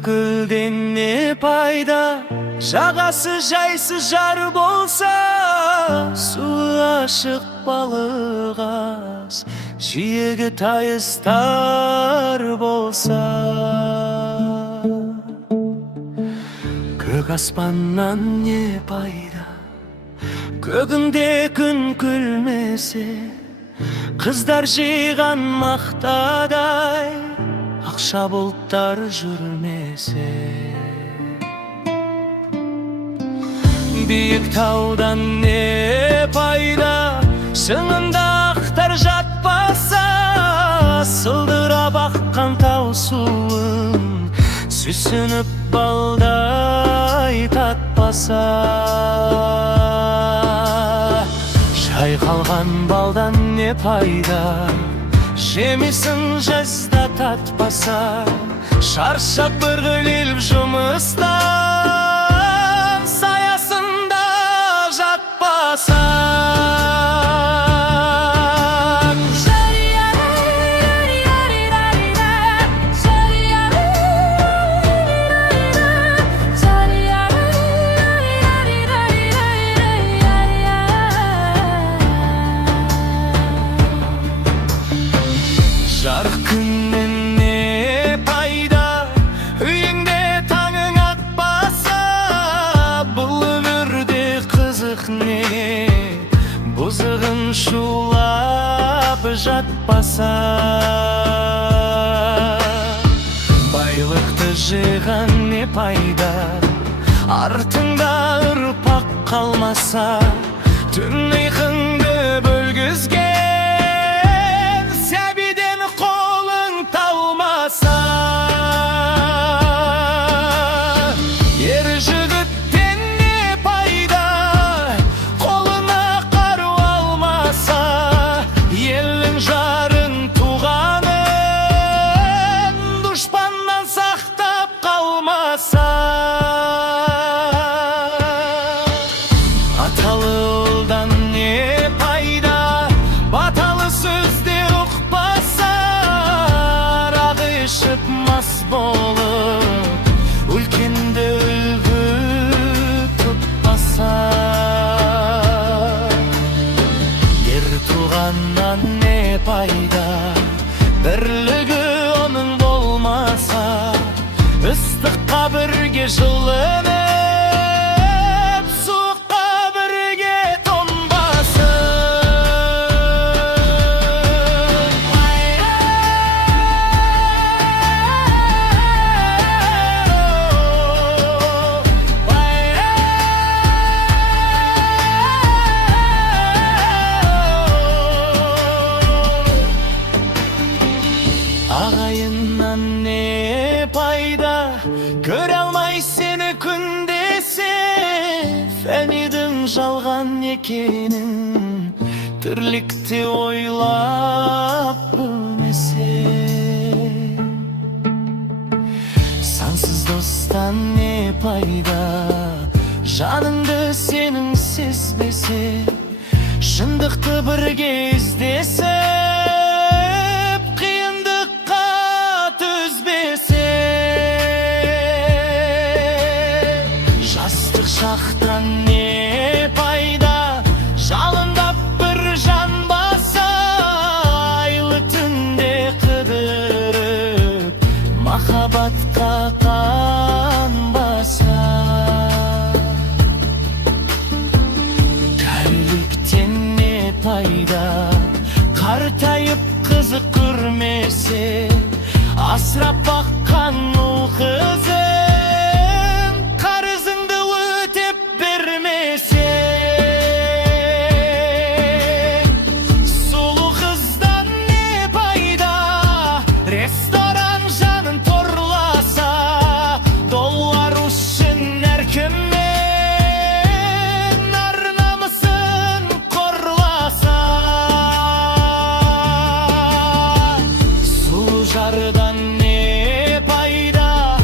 Көкілден не пайда, жағасы жайсы жар болса, суы ашық балық аз, жиегі тайыстар болса. Көк аспаннан не пайда, көгінде күн күлмесе, қыздар жиған мақтадай, ақша бұлттар жүрмесе. Биік таудан не пайда, шыңында ақтар жатпаса, сылдырап аққан тау суын сүйсініп балдай татпаса. Жайқалған балдан не пайда, жемесін жазда татпаса, шаршап біргіліп жұмыстан саясында жатпаса. Жарық күннен не пайда, үйіңде таңың атпаса, бұл өмірде қызық не, бұзығын шулап жатпаса. Байлықты жиған не пайда, артыңда ұрпақ қалмаса, түн ұйқыңды бөлгізген ер жігіттен не пайда, қолына қару алмаса, елің жарын туғанын дұшпаннан сақтап қалмаса. Аталы ұлдан не пайда, баталы сөзде ұқпаса, ағы ішіп мас болып үлкенді үлгі тұтпаса. Ер туғаннан не пайда, бірлігі оның болмаса, ыстыққа бірге жылынып, суыққа бірге тоңбасы. Ағайыннан не пайда, көре алмай сені күндесе, фәнидің жалған екенін тірлікте ойлап білмесе. Сансыз достан не пайда, жаныңды сенің сезбесе, шындықты бірге іздесе, шақтан не пайда, жалындап бір жан баса, айлы түнде қыдырып, махаббатқа қанбаса. Тәуліктен не пайда, қартайып қызық көрмесе, асырап баққан ұл қызы ресторан жанын торласа, доллар үшін әркіммен ар-намысын қорласа. Сұлу жардан не пайда,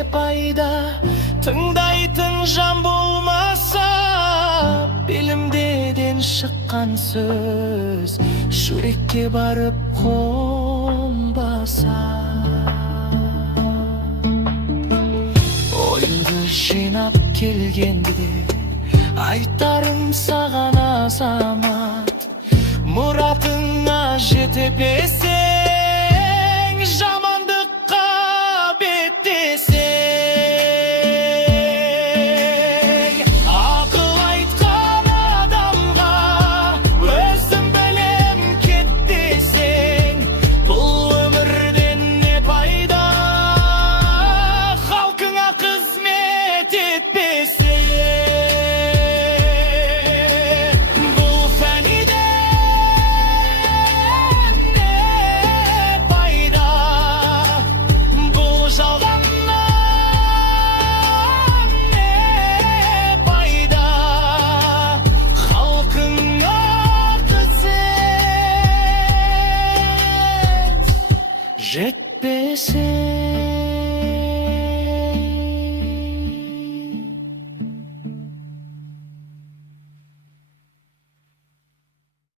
не пайда, тыңдайтын жан болмаса, білімдеден шыққан сөз жүрекке барып қонбаса. Ойымды жинап келгенде айтарым саған азамат, мұратыңа жете берсең